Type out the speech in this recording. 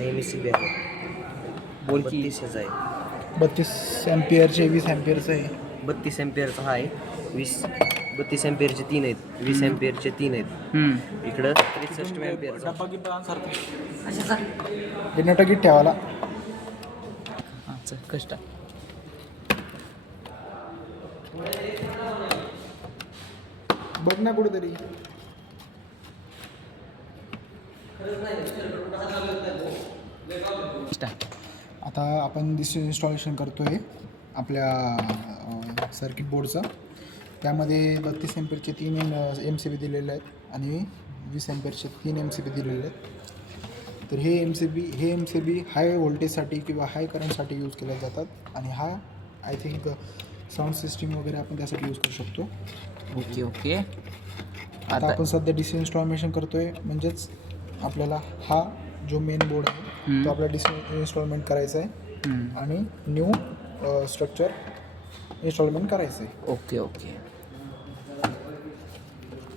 IMCB आहे. बोल की 32 आहे. 32 एम्पियरचे 20 एम्पियरचं आहे. 32 एम्पियरचा हा आहे. 32 एम्पियरचे 3 आहेत. 20 एम्पियरचे 3 आहेत. इकडं 63 एम्पियरचा. बिना टकीत ठेवायला. हां चल कष्ट बघ ना कुठेतरी. आता आपण इन्स्टॉलेशन करतोय आपल्या सर्किट बोर्डचं. त्यामध्ये 32 एम्पियरचे 3 MCB दिलेले आहेत आणि 20 एम्पियरचे 3 MCB दिलेले आहेत. तर हे MCB हाय व्होल्टेजसाठी किंवा हाय करंटसाठी यूज केले जातात आणि हा आय थिंक साऊंड सिस्टीम वगैरे आपण त्यासाठी यूज करू शकतो. Okay okay. आता आपण सध्या DC इन्स्टॉलेशन करतोय, म्हणजेच आपल्याला हा जो मेन बोर्ड आहे तो आपला DC इन्स्टॉलमेंट करायचा आहे आणि न्यू स्ट्रक्चर इन्स्टॉलमेंट करायचं आहे. Okay okay.